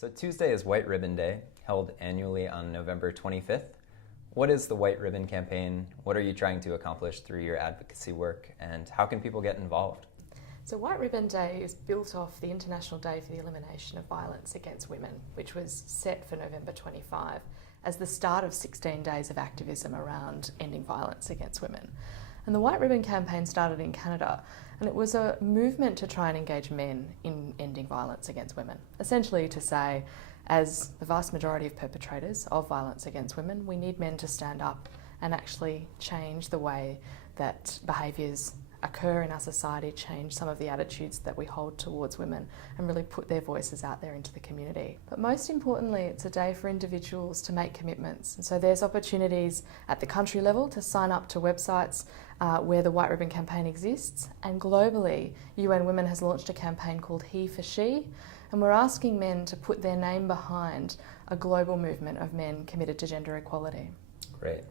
So Tuesday is White Ribbon Day, held annually on November 25th. What is the White Ribbon Campaign? What are you trying to accomplish through your advocacy work? And how can people get involved? So White Ribbon Day is built off the International Day for the Elimination of Violence Against Women, which was set for November 25 as the start of 16 days of activism around ending violence against women. And the White Ribbon Campaign started in Canada, and it was a movement to try and engage men in ending violence against women. Essentially to say, as the vast majority of perpetrators of violence against women, we need men to stand up and actually change the way that behaviours occur in our society, change some of the attitudes that we hold towards women, and really put their voices out there into the community. But most importantly, it's a day for individuals to make commitments. And so there's opportunities at the country level to sign up to websites where the White Ribbon Campaign exists. And globally, UN Women has launched a campaign called He for She, and we're asking men to put their name behind a global movement of men committed to gender equality. Great.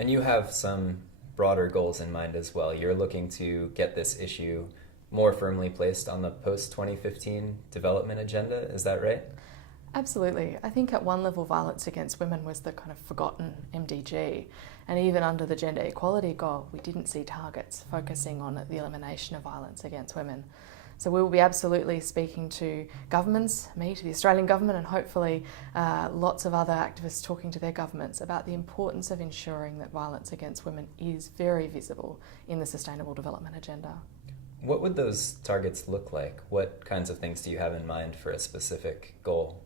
And you have some broader goals in mind as well. You're looking to get this issue more firmly placed on the post-2015 development agenda, is that right? Absolutely. I think at one level violence against women was the kind of forgotten MDG, and even under the gender equality goal we didn't see targets focusing on the elimination of violence against women. So we will be absolutely speaking to governments, me to the Australian government, and hopefully lots of other activists talking to their governments about the importance of ensuring that violence against women is very visible in the Sustainable Development Agenda. What would those targets look like? What kinds of things do you have in mind for a specific goal?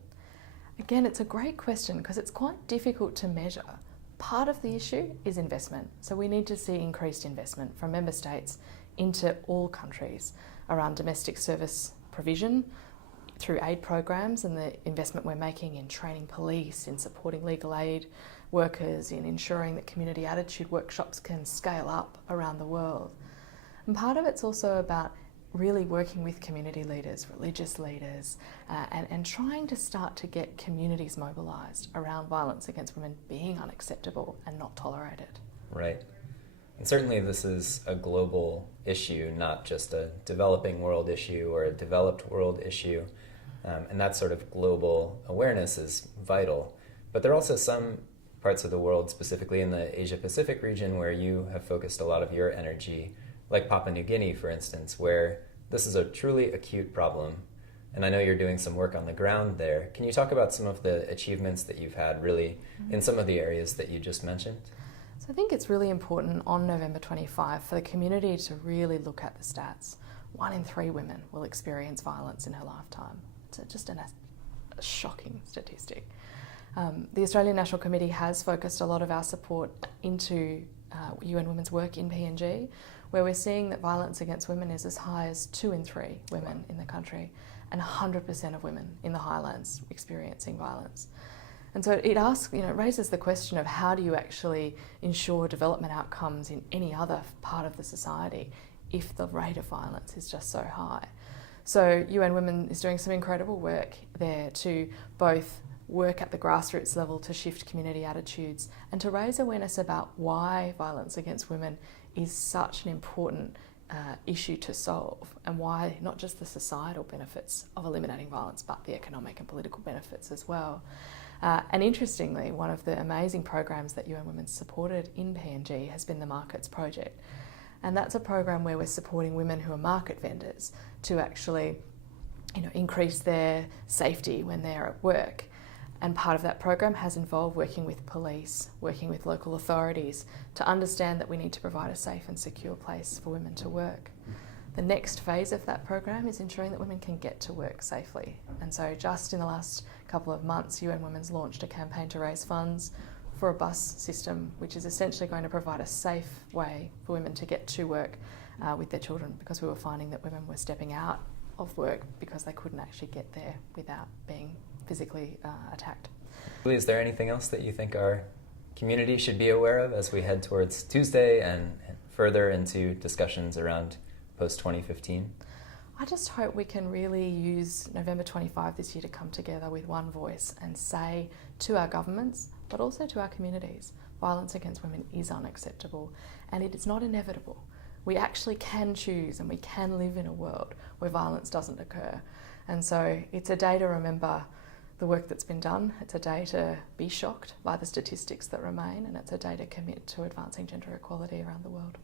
Again, it's a great question because it's quite difficult to measure. Part of the issue is investment. So we need to see increased investment from member states into all countries around domestic service provision through aid programs and the investment we're making in training police, in supporting legal aid workers, in ensuring that community attitude workshops can scale up around the world. And part of it's also about really working with community leaders, religious leaders, and trying to start to get communities mobilised around violence against women being unacceptable and not tolerated. Right. And certainly this is a global issue, not just a developing world issue or a developed world issue. And that sort of global awareness is vital. But there are also some parts of the world, specifically in the Asia-Pacific region, where you have focused a lot of your energy, like Papua New Guinea, for instance, where this is a truly acute problem. And I know you're doing some work on the ground there. Can you talk about some of the achievements that you've had really in some of the areas that you just mentioned? So I think it's really important on November 25 for the community to really look at the stats. 1 in 3 women will experience violence in her lifetime. It's just a shocking statistic. The Australian National Committee has focused a lot of our support into UN Women's work in PNG, where we're seeing that violence against women is as high as 2 in 3 women in the country, and 100% of women in the highlands experiencing violence. And so it asks, raises the question of how do you actually ensure development outcomes in any other part of the society if the rate of violence is just so high. So UN Women is doing some incredible work there to both work at the grassroots level to shift community attitudes and to raise awareness about why violence against women is such an important issue to solve, and why not just the societal benefits of eliminating violence but the economic and political benefits as well. And interestingly, one of the amazing programs that UN Women supported in PNG has been the Markets Project. And that's a program where we're supporting women who are market vendors to actually increase their safety when they're at work. And part of that program has involved working with police, working with local authorities to understand that we need to provide a safe and secure place for women to work. The next phase of that program is ensuring that women can get to work safely. And so just in the last couple of months, UN Women's launched a campaign to raise funds for a bus system, which is essentially going to provide a safe way for women to get to work with their children, because we were finding that women were stepping out of work because they couldn't actually get there without being physically attacked. Is there anything else that you think our community should be aware of as we head towards Tuesday and further into discussions around post-2015? I just hope we can really use November 25 this year to come together with one voice and say to our governments, but also to our communities, violence against women is unacceptable and it is not inevitable. We actually can choose and we can live in a world where violence doesn't occur. And so it's a day to remember the work that's been done. It's a day to be shocked by the statistics that remain, and it's a day to commit to advancing gender equality around the world.